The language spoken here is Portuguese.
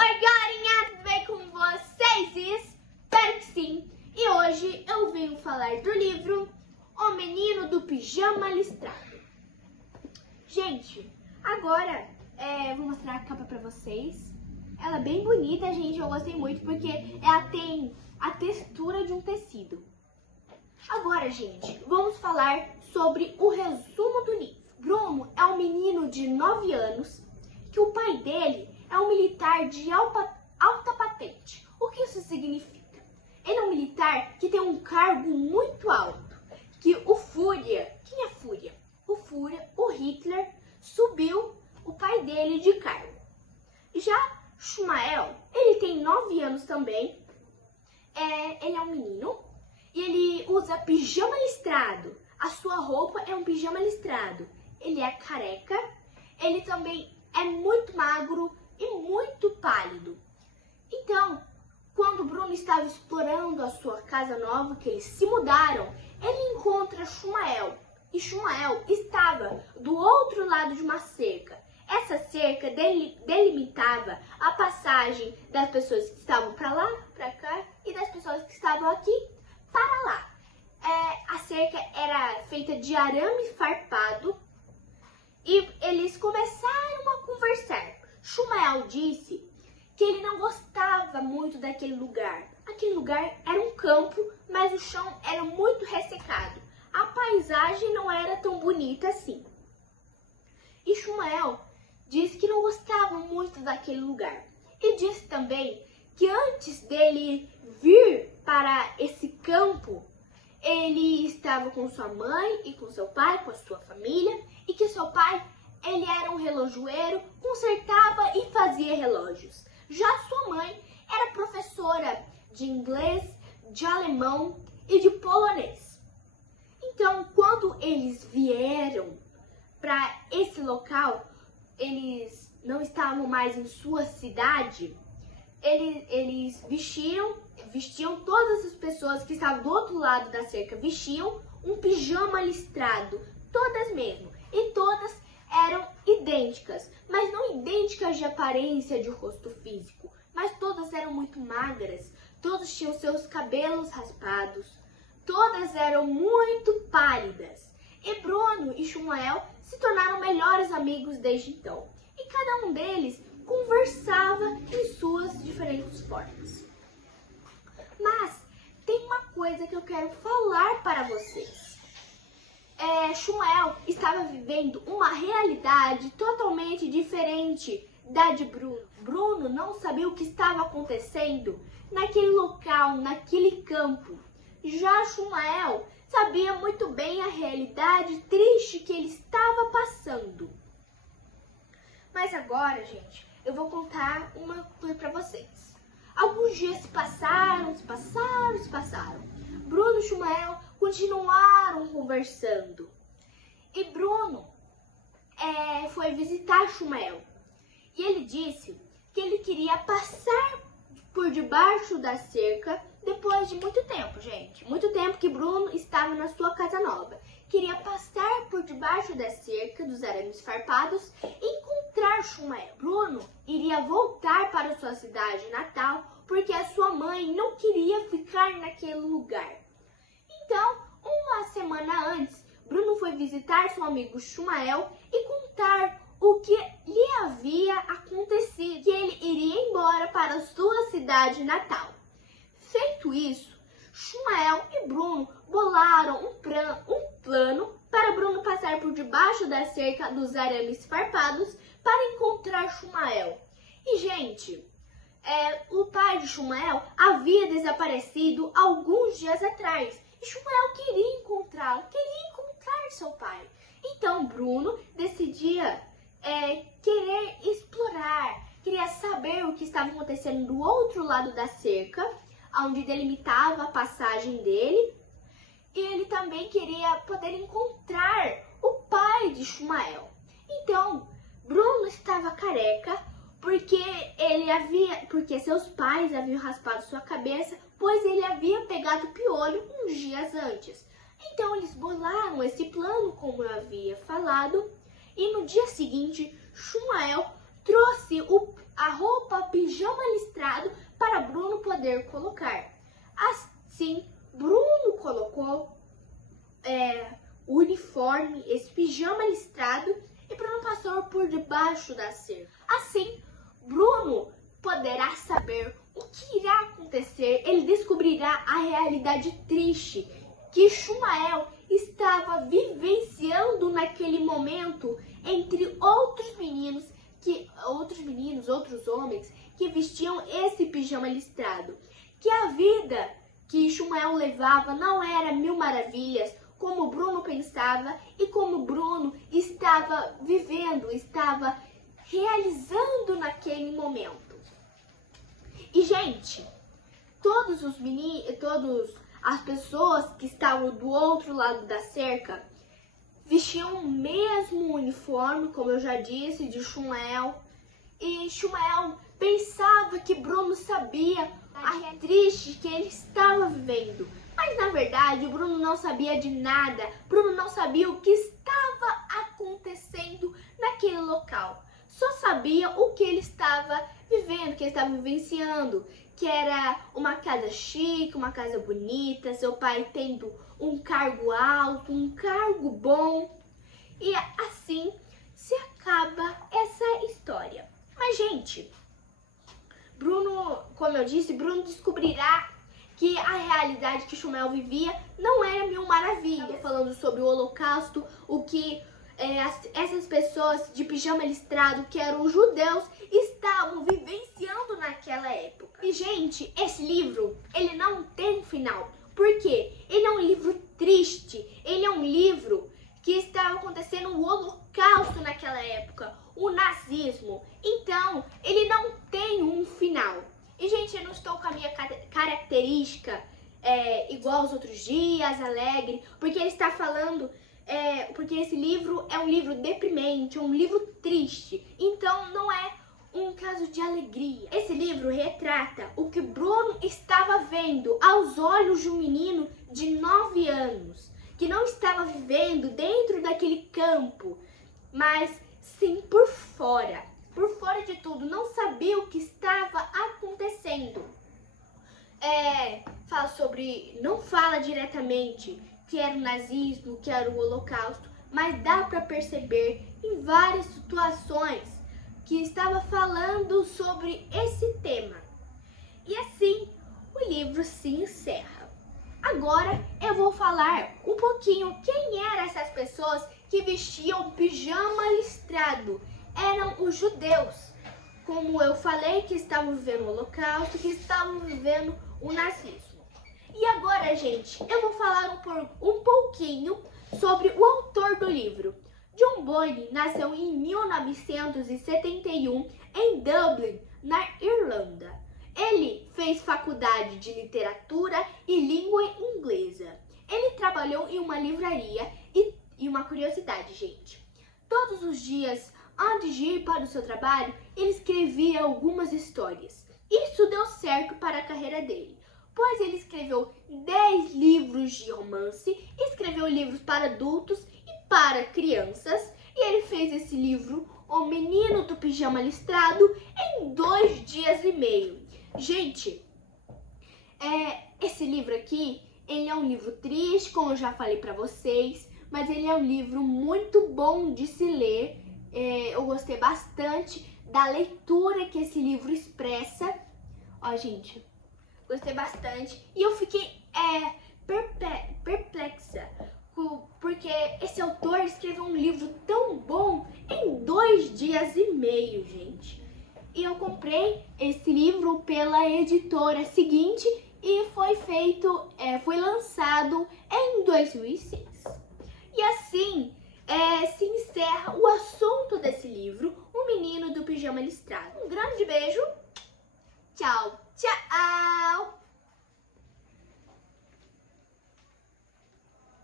Oi, galerinha, tudo bem com vocês? Espero que sim. E hoje eu venho falar do livro O Menino do Pijama Listrado. Gente, agora vou mostrar a capa pra vocês. Ela é bem bonita, gente, eu gostei muito porque ela tem a textura de um tecido. Agora, gente, vamos falar sobre o resumo do livro. Bruno é um menino de 9 anos que o pai dele é um militar de alta patente. O que isso significa? Ele é um militar que tem um cargo muito alto, que o Fúria, quem é Fúria? O Fúria, o Hitler, subiu o pai dele de cargo. Já Shumael, ele tem 9 anos também, ele é um menino e ele usa pijama listrado. A sua roupa é um pijama listrado. Ele é careca, ele também é muito magro e muito pálido. Então, quando Bruno estava explorando a sua casa nova, que eles se mudaram, ele encontra Shumael. E Shumael estava do outro lado de uma cerca. Essa cerca delimitava a passagem das pessoas que estavam para lá, para cá, e das pessoas que estavam aqui para lá. A cerca era feita de arame farpado e eles começaram a conversar. Shumael disse que ele não gostava muito daquele lugar. Aquele lugar era um campo, mas o chão era muito ressecado. A paisagem não era tão bonita assim. E Shumael disse que não gostava muito daquele lugar. E disse também que antes dele vir para esse campo, ele estava com sua mãe e com seu pai, com a sua família, e que seu pai, ele era um relojoeiro, consertava e fazia relógios. Já sua mãe era professora de inglês, de alemão e de polonês. Então, quando eles vieram para esse local, eles não estavam mais em sua cidade, eles vestiam todas as pessoas que estavam do outro lado da cerca, vestiam um pijama listrado, todas mesmo, e todas eram idênticas, mas não idênticas de aparência, de rosto físico, mas todas eram muito magras, todas tinham seus cabelos raspados, todas eram muito pálidas. E Bruno e Shumael se tornaram melhores amigos desde então, e cada um deles conversava em suas diferentes formas. Mas tem uma coisa que eu quero falar para vocês. Shumael estava vivendo uma realidade totalmente diferente da de Bruno. Bruno não sabia o que estava acontecendo naquele local, naquele campo. Já Shumael sabia muito bem a realidade triste que ele estava passando. Mas agora, gente, eu vou contar uma coisa para vocês. Alguns dias se passaram. Bruno e Shumael continuaram conversando. E Bruno foi visitar Shumael. E ele disse que ele queria passar por debaixo da cerca depois de muito tempo, gente. Muito tempo que Bruno estava na sua casa nova. Queria passar por debaixo da cerca dos arames farpados e encontrar Shumael. Bruno iria voltar para sua cidade natal porque a sua mãe não queria ficar naquele lugar. Então, uma semana antes, Bruno foi visitar seu amigo Shumael e contar o que lhe havia acontecido, que ele iria embora para sua cidade natal. Feito isso, Shumael e Bruno bolaram um plano para Bruno passar por debaixo da cerca dos arames farpados para encontrar Shumael. E, gente, o pai de Shumael havia desaparecido alguns dias atrás. E Shumael queria encontrá-lo, queria encontrar seu pai. Então Bruno decidia querer explorar, queria saber o que estava acontecendo do outro lado da cerca, onde delimitava a passagem dele. E ele também queria poder encontrar o pai de Shumael. Então Bruno estava careca porque seus pais haviam raspado sua cabeça, pois ele havia pegado piolho uns dias antes. Então eles bolaram esse plano, como eu havia falado, e no dia seguinte Shumael trouxe a roupa o pijama listrado para Bruno poder colocar. Assim, Bruno colocou o uniforme, esse pijama listrado, e Bruno passou por debaixo da cerca. Assim, Bruno poderá saber o que irá acontecer. Ele descobrirá a realidade triste que Shumael estava vivenciando naquele momento entre outros homens que vestiam esse pijama listrado. Que a vida que Shumael levava não era mil maravilhas, como Bruno pensava e como Bruno estava vivendo, estava realizando naquele momento. E, gente, todas as pessoas que estavam do outro lado da cerca vestiam o mesmo uniforme, como eu já disse, de Shumael. E Shumael pensava que Bruno sabia a triste que ele estava vivendo. Mas, na verdade, Bruno não sabia de nada. Bruno não sabia o que estava acontecendo naquele local. Só sabia o que ele estava vivendo, que ele estava vivenciando. Que era uma casa chique, uma casa bonita, seu pai tendo um cargo alto, um cargo bom. E assim se acaba essa história. Mas, gente, Bruno, como eu disse, Bruno descobrirá que a realidade que Shumael vivia não era mil maravilhas. Falando sobre o Holocausto, o que essas pessoas de pijama listrado, que eram judeus, estavam vivenciando naquela época. E, gente, esse livro, ele não tem um final. Por quê? Ele é um livro triste, ele é um livro que estava acontecendo o Holocausto naquela época, o nazismo. Então, ele não tem um final. E, gente, eu não estou com a minha característica igual aos outros dias, alegre, porque ele está falando, porque esse livro é um livro deprimente, é um livro triste. Então, não é um caso de alegria. Esse livro retrata o que Bruno estava vendo aos olhos de um menino de 9 anos, que não estava vivendo dentro daquele campo, mas sim por fora de tudo, não sabia o que estava acontecendo. Não fala diretamente que era o nazismo, que era o Holocausto, mas dá para perceber em várias situações que estava falando sobre esse tema. E assim, o livro se encerra. Agora eu vou falar um pouquinho quem eram essas pessoas que vestiam pijama listrado. Eram os judeus, como eu falei, que estavam vivendo o Holocausto, que estavam vivendo o nazismo. E agora, gente, eu vou falar um pouquinho sobre o autor do livro. John Boyne nasceu em 1971 em Dublin, na Irlanda. Ele fez faculdade de literatura e língua inglesa. Ele trabalhou em uma livraria e uma curiosidade, gente. Todos os dias, antes de ir para o seu trabalho, ele escrevia algumas histórias. Isso deu certo para a carreira dele, pois ele escreveu 10 livros de romance, escreveu livros para adultos e para crianças, e ele fez esse livro, O Menino do Pijama Listrado, em 2 dias e meio. Gente, esse livro aqui, ele é um livro triste, como eu já falei para vocês, mas ele é um livro muito bom de se ler. Eu gostei bastante da leitura que esse livro expressa. Ó, gente, gostei bastante. E eu fiquei perplexa, porque esse autor escreveu um livro tão bom em 2 dias e meio, gente. E eu comprei esse livro pela editora seguinte e foi lançado em 2006. E assim se encerra o assunto desse livro, O Menino do Pijama Listrado. Um grande beijo. Tchau, tchau!